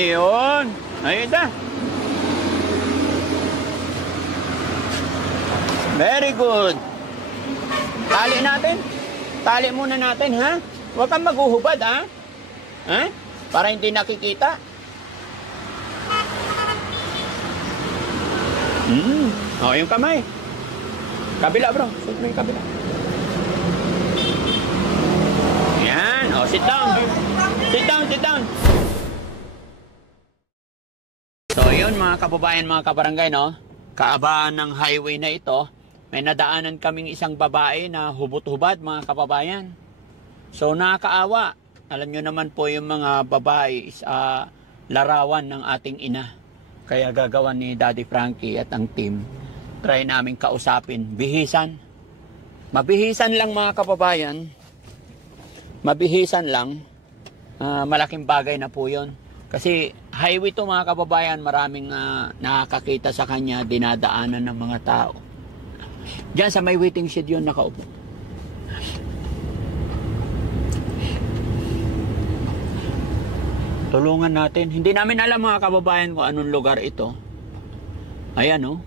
Ayun. Ayun na. Very good. Tali natin. Tali muna natin, ha? Huwag kang maghuhubad, ha? Ha? Para hindi nakikita. O, yung kamay. Kabila, bro. Sit mo yung kabila. Yan. O, sit down. Sit down, sit down. So, yun mga kababayan, mga kabarangay, no? Kaabaan ng highway na ito, may nadaanan kaming isang babae na hubot-hubad, mga kababayan. So, nakakaawa. Alam nyo naman po yung mga babae is larawan ng ating ina. Kaya gagawan ni Daddy Frankie at ang team. Try namin kausapin. Bihisan. Mabihisan lang mga kababayan. Mabihisan lang. Malaking bagay na po yun. Kasi highway to mga kababayan, maraming nakakakita sa kanya, dinadaanan ng mga tao. Diyan sa may waiting shed yun nakaupo. Tulungan natin. Hindi namin alam mga kababayan kung anong lugar ito. Ayan o.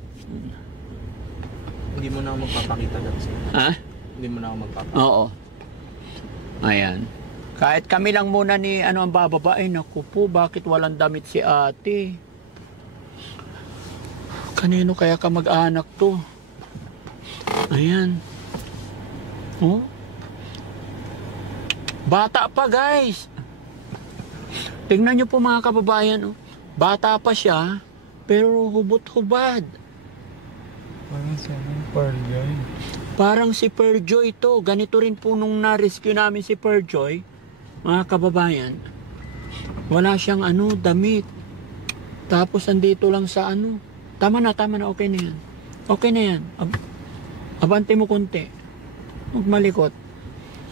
Hindi mo na ako magpapakita kasi. Ha? Hindi mo na ako magpapakita. Oo. Ayan. Kahit kami lang muna ni ang bababae, naku po, bakit walang damit si ate? Kanino kaya ka mag-anak to? Ayan. Oh? Bata pa guys. Tingnan nyo po mga kababayan. Oh. Bata pa siya, pero hubot-hubad. Parang si Perjoy. Parang si Perjoy ito. Ganito rin po nung na-rescue namin si Perjoy. Mga kababayan, wala siyang damit. Tapos andito lang sa Tama na, okay na yan. Okay na yan. Abante mo konti. Huwag malikot.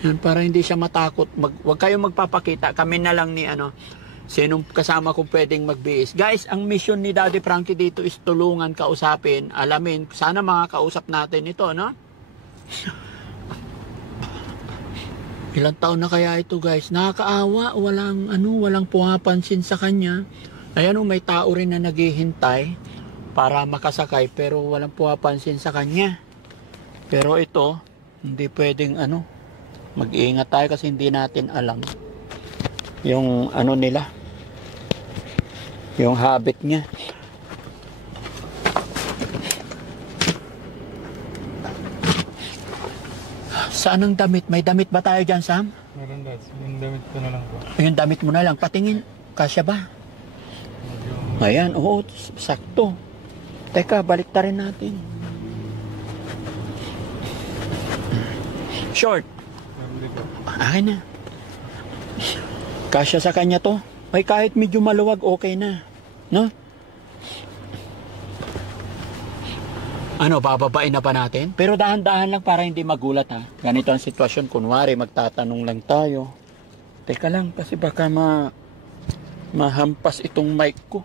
Yan, para hindi siya matakot. Huwag kayong magpapakita. Kami na lang ni sinong kasama kong pwedeng magbihis. Guys, ang mission ni Daddy Frankie dito is tulungan, kausapin, alamin. Sana makakausap natin ito, no? Ilang taon na kaya ito guys? Nakakaawa, walang pumapansin sa kanya. Ayan may tao rin na naghihintay para makasakay pero walang pumapansin sa kanya. Pero ito, hindi pwedeng mag-iingat tayo kasi hindi natin alam yung nila. Yung habit niya. Saan ang damit? May damit ba tayo dyan, Sam? Meron guys. Yung damit ko na lang po. Yung damit mo na lang. Patingin. Kasya ba? Ayan. Oo. Sakto. Teka, balik ta rin natin. Short. Akin na. Kasya sa kanya to. Ay, kahit medyo maluwag, okay na. No? Bababain na pa natin? Pero dahan-dahan lang para hindi magulat ha. Ganito ang sitwasyon. Kunwari, magtatanong lang tayo. Teka lang, kasi baka mahampas itong mic ko.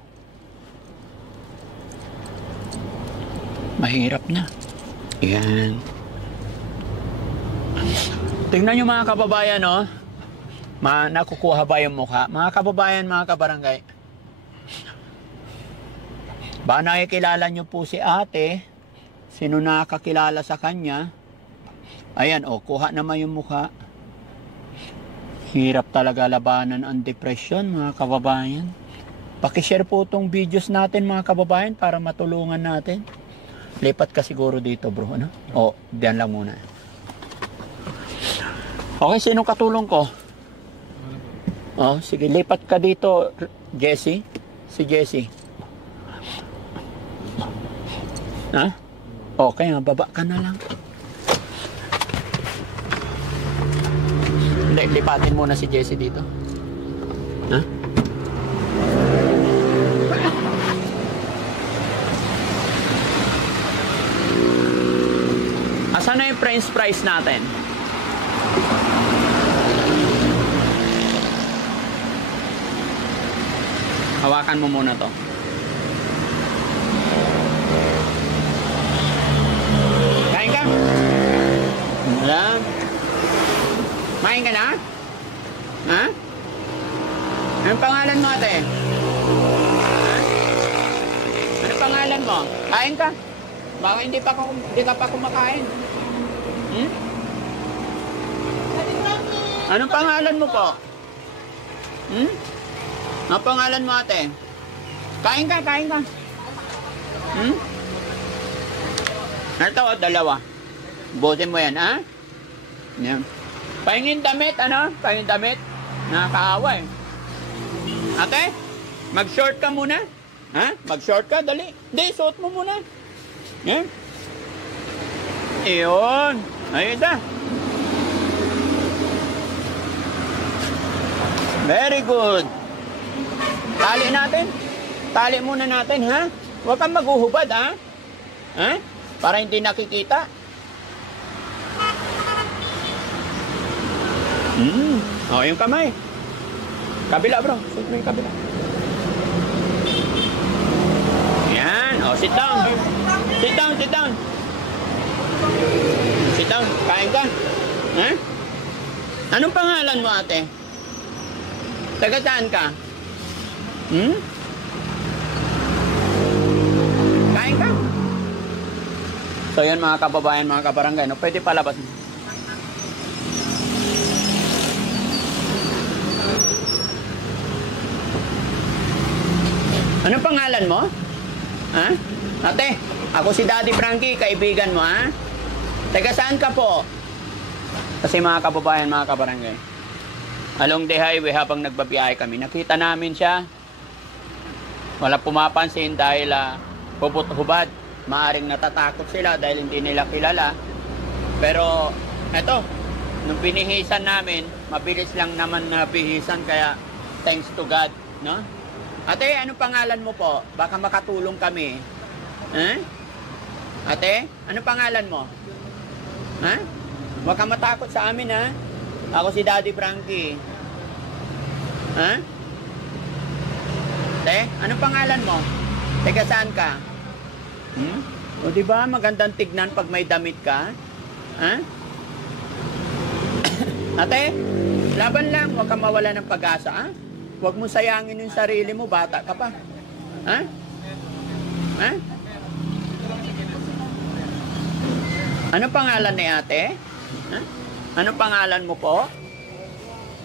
Mahirap na. Yan. Tingnan nyo mga kababayan, no? Nakukuha ba yung mukha? Mga kababayan, mga kabarangay. Ba nakikilala nyo po si ate? Sino nakakilala sa kanya? Ayan, kuha naman yung mukha. Hirap talaga labanan ang depression, mga kababayan. Pakishare po itong videos natin, mga kababayan, para matulungan natin. Lipat ka siguro dito, bro. Diyan lang muna. Okay, sinong katulong ko? Sige, lipat ka dito, Jessie. Si Jessie. Ha? Okay, baba ka na lang. Hindi, lipatin muna si Jessie dito. Ha? Asan na yung french fries natin? Hawakan mo muna to. Kain ka? Wala. Kain ka na? Ha? Anong pangalan mo ate? mo? Kain ka? Baka hindi ka pa kumakain. Hmm? Anong pangalan mo po? Hmm? Anong pangalan mo, ate? Kain ka, kain ka. Hmm? Ito, dalawa. Butin mo yan, ha? Yan. Pahingin damit, ano? Pahingin damit. Nakakaawa, eh. Ate, mag-short ka muna. Ha? Mag-short ka, dali. Hindi, suot mo muna. Yan. Iyon. Ayun na. Very good. Tali natin. Tali muna natin, ha? Huwag kang maghuhubad, ha? Ha? Para hindi nakikita. O, yung kamay. Kabila, bro. Suot mo yung kabila. Yan. O, sit down. Sit down, sit down. Sit down. Kain ka. Ha? Anong pangalan mo, ate? Taga saan ka? Hmm? Kain ka? So yun mga kababayan, mga kabarangay, no? Pwede palabas mo. Anong pangalan mo? Ha? Ate, ako si Daddy Frankie, kaibigan mo, ha? Taga saan ka po? Kasi mga kababayan, mga kabarangay, along the highway habang nagbabiyahe kami, nakita namin siya. Wala pumapansin dahil hubad. Maaring natatakot sila dahil hindi nila kilala. Pero eto, nung binihisan namin, mabilis lang naman na bihisan, kaya thanks to God, no? Ate, anong pangalan mo po? Baka makatulong kami. Ha? Ate, anong pangalan mo? Ha? Huwag kang matakot sa amin, ha? Ako si Daddy Frankie. Ha? Te, anong pangalan mo? Teka, saan ka? Hmm? O diba, magandang tignan pag may damit ka? Ha? Ate, laban lang, huwag kang mawala ng pag-asa, ha? Huwag mo sayangin yung sarili mo, bata ka pa. Ha? Ha? Anong pangalan ni ate? Ha? Anong pangalan mo po?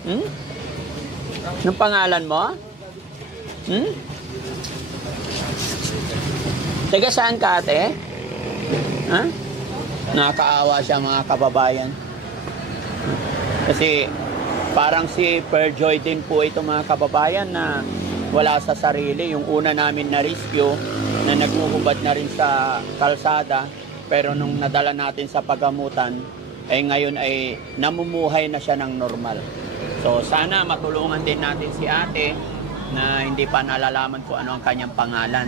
Hmm? Anong pangalan mo? Hmm? Taga saan ka, ate? Ha? Nakakaawa siya, mga kababayan. Kasi parang si Perjoy din po ito, mga kababayan, na wala sa sarili. Yung una namin na rescue, na naghuhubad na rin sa kalsada, pero nung nadala natin sa pagamutan, ay ngayon ay namumuhay na siya ng normal. So sana matulungan din natin si ate na hindi pa nalalaman kung ano ang kanyang pangalan.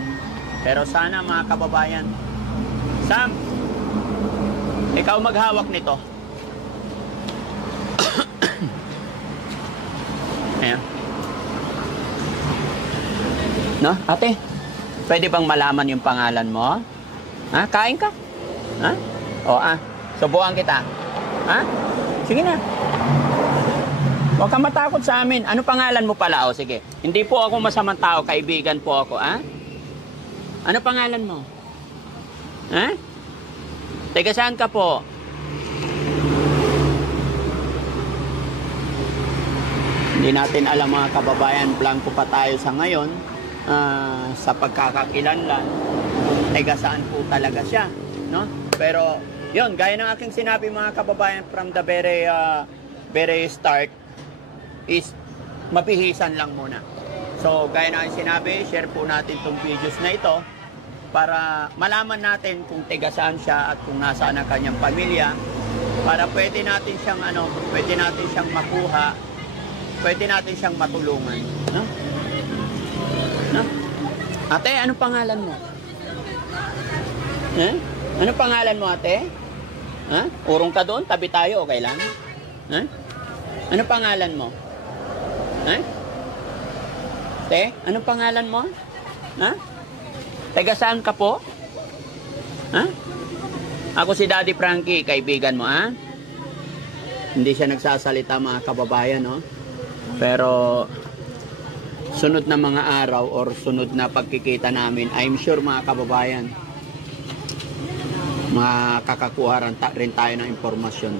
Pero sana, mga kababayan, Sam, ikaw maghawak nito. Ayan. No, ate, pwede bang malaman yung pangalan mo? Ha? Kain ka? Ha? O, subukan kita. Ha? Sige na. Huwag kang matakot sa amin. Ano pangalan mo pala? O, sige. Hindi po ako masamang tao. Kaibigan po ako, ha? Ano pangalan mo? Ha? Teka, saan ka po? Hindi natin alam, mga kababayan. Blanco pa tayo sa ngayon. Sa pagkakakilanlan. Teka, saan po talaga siya? No? Pero, yun, gaya ng aking sinabi, mga kababayan, from the very start, is mapihisan lang muna. So, gaya ng aking sinabi, share po natin itong videos na ito para malaman natin kung tiga saan siya at kung nasaan ang kanyang pamilya, para pwede natin siyang pwede natin siyang makuha, pwede natin siyang matulungan, no? No? Ate, anong pangalan mo? Ha? Anong pangalan mo, ate? Ha? Urong ka doon, tabi tayo, okay lang? Ha? Anong pangalan mo? Ha? Te, anong pangalan mo? Ha? Taga saan ka po? Ha? Ako si Daddy Frankie, kaibigan mo, ha? Hindi siya nagsasalita, mga kababayan, no? Pero sunod na mga araw or sunod na pagkikita namin, I'm sure mga kababayan, makakakuha rin tayo ng impormasyon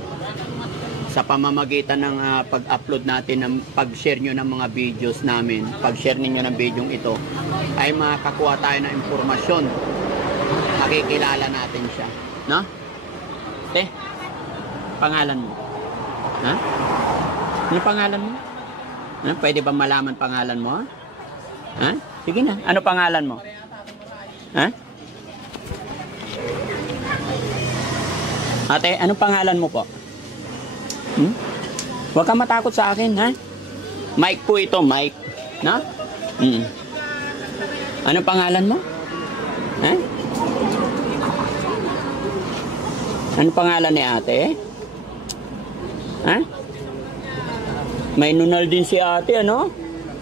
sa pamamagitan ng pag-upload natin, ng pag-share nyo ng mga videos namin, pag-share ninyo ng video ito, ay makakakuha tayo ng impormasyon. Makikilala natin siya. No? Pangalan mo? Ha? Ano pangalan mo? Ha? Pwede ba malaman pangalan mo? Ha? Sige na. Ano pangalan mo? Ha? Ate, anong pangalan mo po? Huwag kang matakot sa akin, ha? Mike po ito, Mike. No? Anong pangalan mo? Ha? Anong pangalan ni ate? Ha? May nunal din si ate, ano?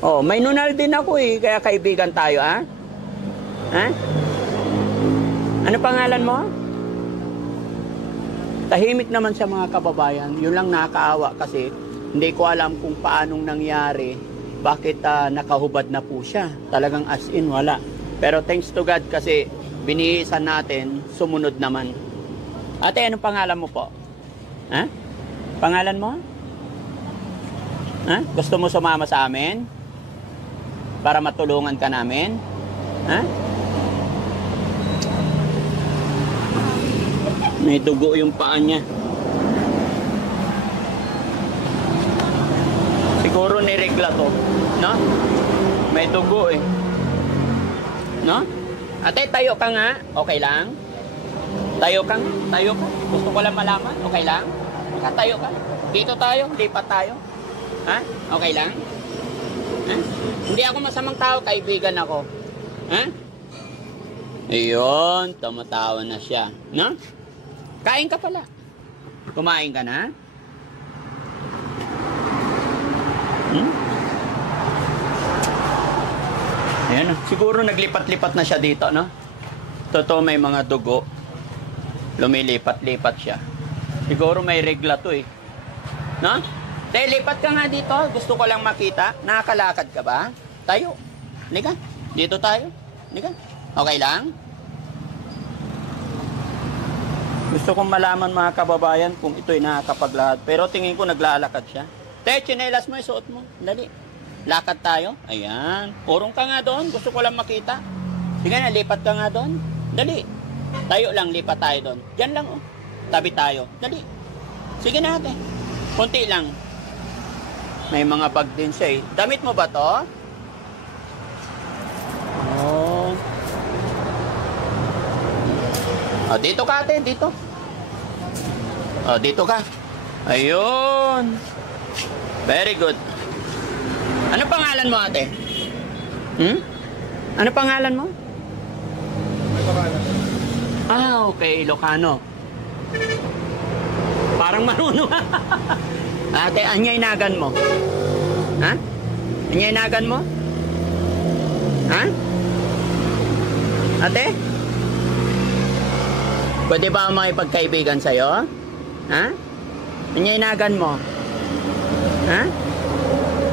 Oh, may nunal din ako eh, kaya kaibigan tayo, ha? Ha? Ano pangalan mo? Tahimik naman sa mga kababayan. Yun lang nakakaawa kasi hindi ko alam kung paanong nangyari, bakit nakahubad na po siya. Talagang as in wala. Pero thanks to God kasi binihisan natin, sumunod naman. Ate, anong pangalan mo po? Ha? Pangalan mo? Ha? Gusto mo sumama sa amin? Para matulungan ka namin? Ha? May dugo yung paa niya. Siguro niregla to. No? May dugo eh. No? Ate, tayo ka nga. Okay lang? Tayo ka nga. Tayo ka. Gusto ko lang malaman. Okay lang? Tayo ka. Dito tayo. Lipat tayo. Ha? Okay lang? Ha? Hindi ako masamang tao. Kaibigan ako. Ha? Ayun. Tumatawa na siya. No? Kain ka pala. Kumain ka na? Ayan. Siguro naglipat-lipat na siya dito, no? Totoo, may mga dugo. Lumilipat-lipat siya. Siguro may regla to eh. No? Dahil lipat ka nga dito. Gusto ko lang makita. Nakakalakad ka ba? Tayo. Halika. Dito tayo. Halika. Okay lang? Gusto kong malaman mga kababayan kung ito'y nakakapaglakad. Pero tingin ko naglalakad siya. Te, tsinelas mo, isuot mo. Dali. Lakad tayo. Ayan. Urong ka nga doon. Gusto ko lang makita. Sige na, lipat ka nga doon. Dali. Tayo lang, lipat tayo doon. Diyan lang, oh. Tabi tayo. Dali. Sige na, ate. Kunti lang. May mga bag din siya eh. Damit mo ba to? Oh. Oh, dito ka ate, dito. Oh, dito ka. Ayun. Very good. Ano pangalan mo ate? Ano pangalan mo? Ah, okay, Ilocano. Parang marunong. Ate, anyay nagan mo? Ha? Anyay nagan mo? Ha? Ate? Pwede ba ako makipagkaibigan sa'yo? Ha? Anyay nagan mo? Ha?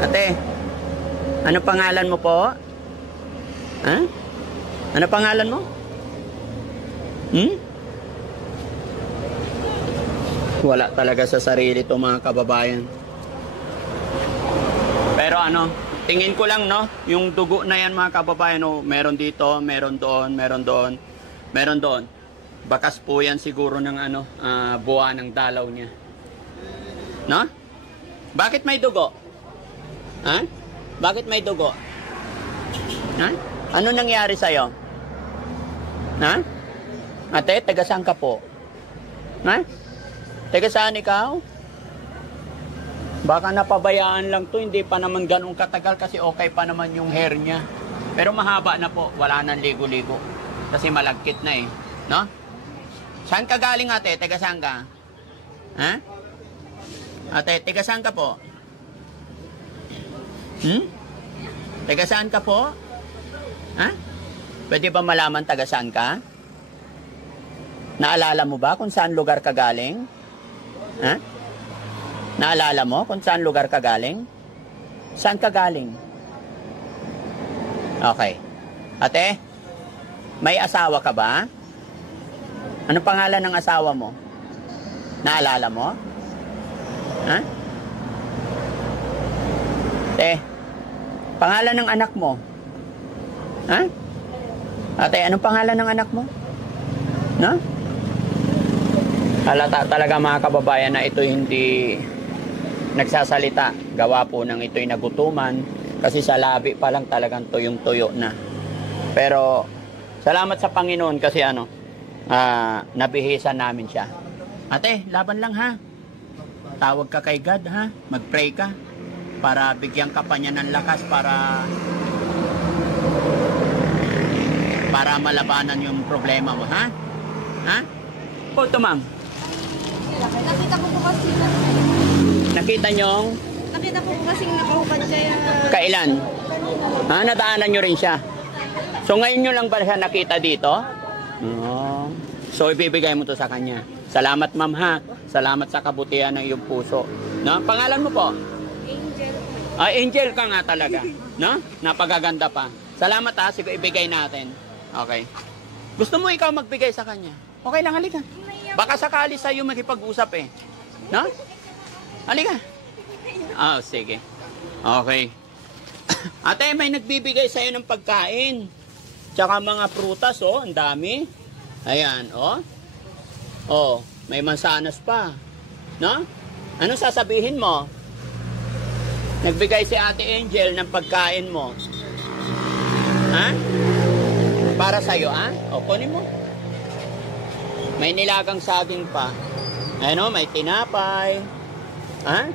Ate, ano pangalan mo po? Ha? Ano pangalan mo? Wala talaga sa sarili to mga kababayan. Pero ano, tingin ko lang no, yung dugo na yan mga kababayan, no, meron dito, meron doon, meron doon, meron doon. Bakas po yan siguro ng ano, buwa ng dalaw niya. No? Bakit may dugo? Ha? Bakit may dugo? Ha? Ano nangyari sa'yo? Ha? Ate, taga saan ka po? Ha? Taga saan ikaw? Baka napabayaan lang to, hindi pa naman ganun katagal kasi okay pa naman yung hair niya. Pero mahaba na po, wala nang ligo-ligo. Kasi malagkit na eh. No? Saan ka galing ate? Taga saan ka? Ha? Ate, taga saan ka po? Taga saan ka po? Ha? Pwede ba malaman taga saan ka? Naalala mo ba kung saan lugar ka galing? Ha? Naalala mo kung saan lugar ka galing? Saan ka galing? Okay. Ate, may asawa ka ba? Anong pangalan ng asawa mo? Naalala mo? Ha? Ate, pangalan ng anak mo? Ha? Ate, anong pangalan ng anak mo? No? Halata talaga mga kababayan na ito hindi nagsasalita. Gawa po ng ito'y nagutuman kasi sa labi pa lang talagang tuyong-tuyo na. Pero salamat sa Panginoon kasi nabihisan namin siya. Ate, laban lang ha. Tawag ka kay God ha. Mag-pray ka para bigyan ka pa niya ng lakas para malabanan yung problema mo, ha? Ha? O, tumang. Nakita ko po kasi Nakita niyong? Nakita ko po kasi nakahubad siya. Kailan? Ha? Nadaanan niyo rin siya? So, ngayon niyo lang ba siya nakita dito? No. So, ibibigay mo to sa kanya. Salamat, ma'am, ha? Salamat sa kabutihan ng iyong puso. No? Pangalan mo po? Angel. Ay, angel ka nga talaga. No? Napagaganda pa. Salamat, ha? Sige, ibigay natin. Okay. Gusto mo ikaw magbigay sa kanya? Okay lang, halika. Baka sakali sa'yo makipag-usap eh. No? Halika. Oh, sige. Okay. Ate, may nagbibigay sa'yo ng pagkain. Tsaka mga prutas, oh. Ang dami. Ayan, oh. Oh, may mansanas pa. No? Ano sasabihin mo? Nagbigay si Ate Angel ng pagkain mo. Ha? Para sa'yo, ha? O, kunin mo. May nilagang saging pa. Ano, may tinapay. Ha?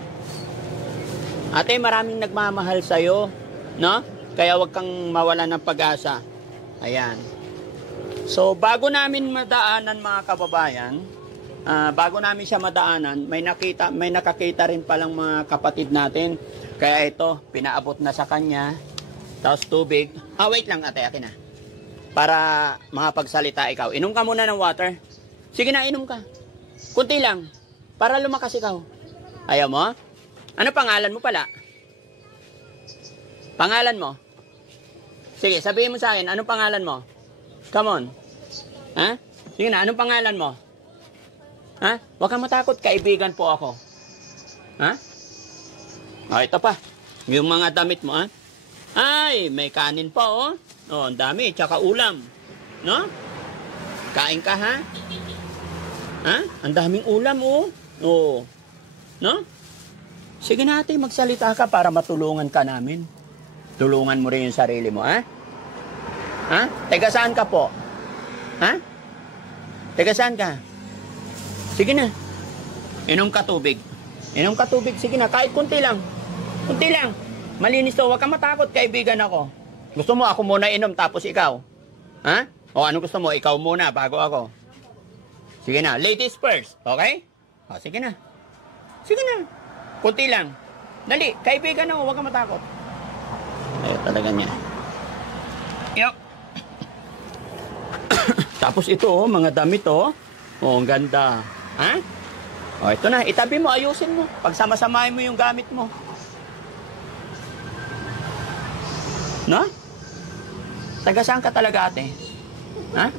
Ate, maraming nagmamahal sa'yo. No? Kaya wag kang mawalan ng pag-asa. Ayan. So, bago namin madaanan mga kababayan, bago namin siya madaanan, may nakakita rin palang mga kapatid natin. Kaya ito, pinaabot na sa kanya. Tapos tubig. Wait lang ate, akin na. Para makapagsalita ikaw. Inom ka muna ng water. Sige na, inom ka. Kunti lang. Para lumakas ikaw. Ayaw mo? Ano pangalan mo pala? Pangalan mo? Sige, sabihin mo sa akin, anong pangalan mo? Come on. Ha? Sige na, anong pangalan mo? Ha? Huwag kang matakot, kaibigan po ako. Ha? Ito pa. Yung mga damit mo, ha? Ay, may kanin pa, oh. Oh, ang dami, tsaka ulam. No? Kain ka, ha? Ha? Ang daming ulam, oh. Oh. No? Sige natin, magsalita ka para matulungan ka namin. Tulungan mo rin yung sarili mo, ha? Ha? Teka, saan ka po? Ha? Teka, saan ka? Sige na. Inom ka tubig. Inom ka tubig. Sige na, kahit kunti lang. Kunti lang. Malinis to. Huwag kang matakot, kaibigan ako. Gusto mo ako muna inom tapos ikaw? Ha? O ano gusto mo? Ikaw muna bago ako. Sige na. Ladies first. Okay? O, sige na. Sige na. Kunti lang. Dali. Kaibigan ako. Huwag kang matakot. Ayun talaga niya. Yup. Tapos ito, oh, mga damit, oh. Oh, ang ganda. Ha? O, ito na. Itabi mo. Ayusin mo. Pagsama-samahin mo yung gamit mo. No? Taga saan ka talaga, ate? Ha?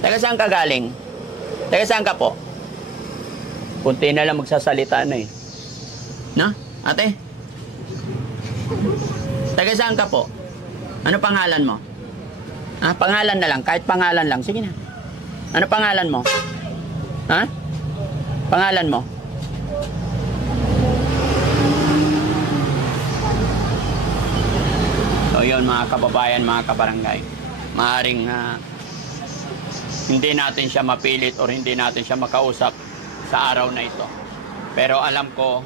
Taga saan ka galing? Taga saan ka po? Kunti na lang magsasalita na eh. No? Ate? Taga saan ka po? Ano pangalan mo? Ha? Pangalan na lang. Kahit pangalan lang. Sige na. Ano pangalan mo? Ha? Pangalan mo? So yun mga kababayan, mga kabarangay, maaaring hindi natin siya mapilit o hindi natin siya makausap sa araw na ito. Pero alam ko,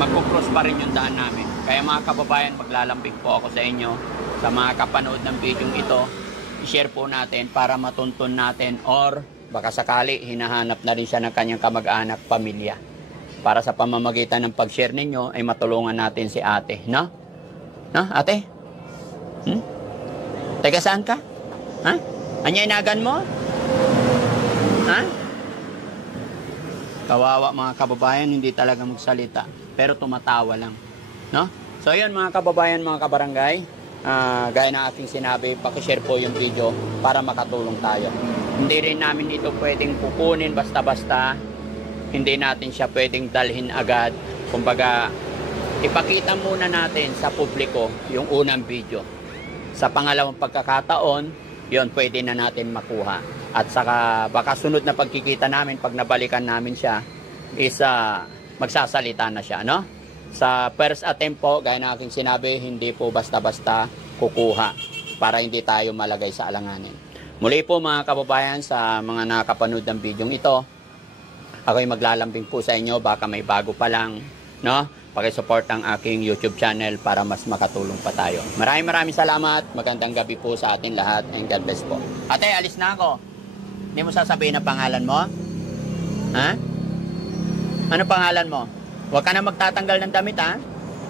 magkukross pa rin yung daan namin. Kaya mga kababayan, maglalambing po ako sa inyo, sa mga kapanood ng video ito, i-share po natin para matuntun natin or baka sakali hinahanap na rin siya ng kanyang kamag-anak, pamilya. Para sa pamamagitan ng pag-share ninyo ay matulungan natin si ate, no? No, ate? Teka, saan ka? Ha? Anyaynagan mo? Ha? Kawawa mga kababayan, hindi talaga magsalita. Pero tumatawa lang. No? So yun mga kababayan, mga kabarangay. gaya ng aking sinabi, pakishare po yung video para makatulong tayo. Hindi rin namin ito pwedeng kukunin basta-basta. Hindi natin siya pwedeng dalhin agad. Kumbaga, ipakita muna natin sa publiko yung unang video. Sa pangalawang pagkakataon, yon pwede na natin makuha. At saka baka sunod na pagkikita namin, pag nabalikan namin siya, is magsasalita na siya, no? Sa first attempt po, gaya na aking sinabi, hindi po basta-basta kukuha para hindi tayo malagay sa alanganin. Muli po mga kababayan, sa mga nakapanood ng video ito, ako'y maglalambing po sa inyo, baka may bago pa lang, no? Pakisupport ang aking YouTube channel para mas makatulong pa tayo. Maraming salamat, magandang gabi po sa ating lahat, and God bless po. Ate, alis na ako. Hindi mo sasabihin ang pangalan mo? Ha? Ano pangalan mo? Huwag ka na magtatanggal ng damit, ha?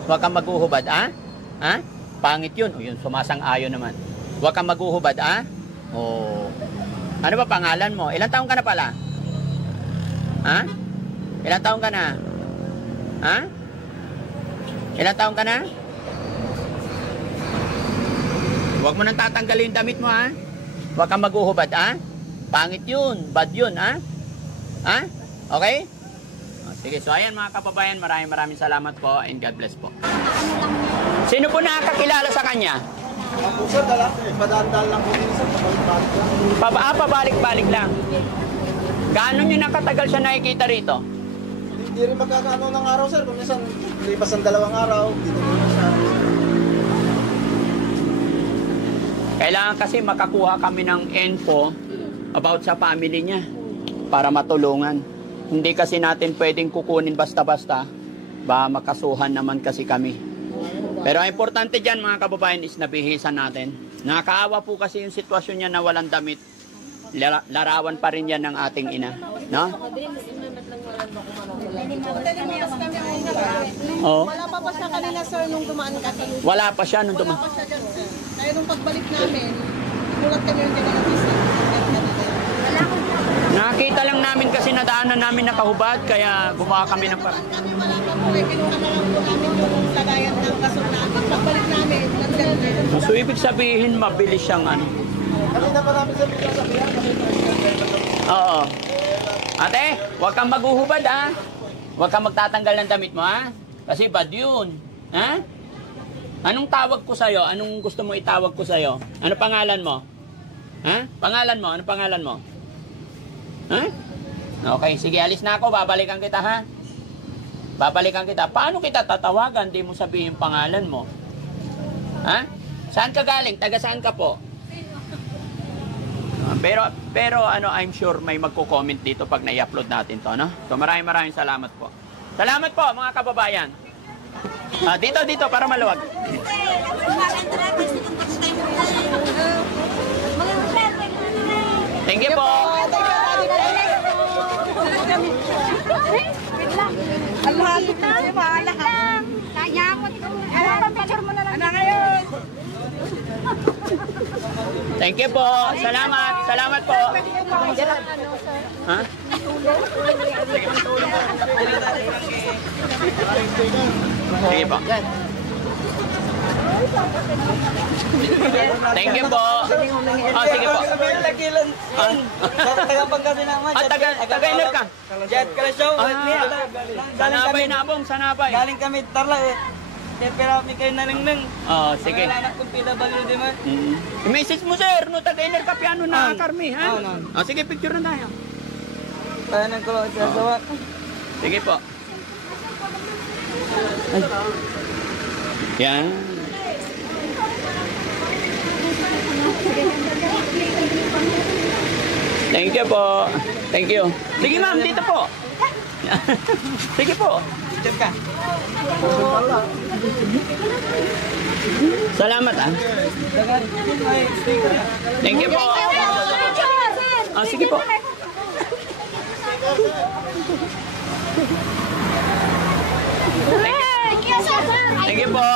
Huwag kang maghuhubad, ha? Ha? Pangit yun. O, yun, sumasang-ayon naman. Huwag kang maghuhubad, ha? O, ano ba pangalan mo? Ilang taong ka na pala? Ha? Ilang taong ka na? Ha? Ilang taong ka na? Huwag mo nang tatanggalin yung damit mo, ha? Huwag kang maghuhubad, ha? Pangit yun. Bad yun, ha? Ha? Okay? Sige, so ayan mga kababayan, maraming salamat po and God bless po. Sino po nakakakilala sa kanya? Ako sir, padaan-daan lang po din sir, pabalik-balik lang. Pabalik-balik lang. Gaano nyo nakatagal siya nakikita rito? Hindi rin magkakaano ng araw sir, kung minsan lipas ang 2 araw, dito na siya. Kailangan kasi makakuha kami ng info about sa family niya para matulungan. Hindi kasi natin pwedeng kukunin basta-basta. Ba makasuhan naman kasi kami. Pero ang importante dyan mga kababayan is nabihisan natin. Nakakaawa po kasi yung sitwasyon niya na walang damit. Larawan pa rin yan ng ating ina. No? Oh. Wala pa siya kanina sir nung dumaan kami. Wala pa siya nung dumaan. Wala pa siya dyan sir. Kaya nung pagbalik namin, mulat kami yung dyan ng isa. Nakita lang namin kasi nadaanan namin nakahubad, kaya gumawa kami ng parang. Kami wala pa po eh, kinuha na lang po namin yung lagayan ng kaso namin. Pagbalik namin, nandyan. So ibig sabihin mabilis siyang ano. Kanina pa namin sir, sabihan kasi Oo. Ate, huwag kang maghuhubad, ha? Huwag kang magtatanggal ng damit mo, ha? Kasi bad yun. Ha? Anong tawag ko sa'yo? Anong gusto mo itawag ko sa'yo? Ano pangalan mo? Ha? Pangalan mo? Ano pangalan mo? Ha? Okay, sige, alis na ako. Babalikan kita, ha? Babalikan kita. Paano kita tatawagan? Di mo sabihin yung pangalan mo. Ha? Saan ka galing? Taga saan ka po? Pero ano, I'm sure may magko-comment dito pag na-upload natin to, no? So maraming salamat po. Salamat po mga kababayan. Dito para maluwag. Thank you po. Thank you po. Salamat po. Ha? Sige po. Thank you po. Sige po. Taga-iler ka? Jet Kalasyaw. Sanabay na abong, sanabay. Galing kami Tarlac eh. Kaya pero kami kayo nalingnang. Sige. Wala na kung PW di man. I-message mo sir, no taga-iler ka piano na Carmi, ha? Sige, picture na tayo. Kaya nang kulo sa sawa. Sige po. Ay. Yan. Thank you po. Thank you. Sige ma'am, dito po. Sige po. Jet ka. Salamat ah. Thank you po. Sige po. Thank you po.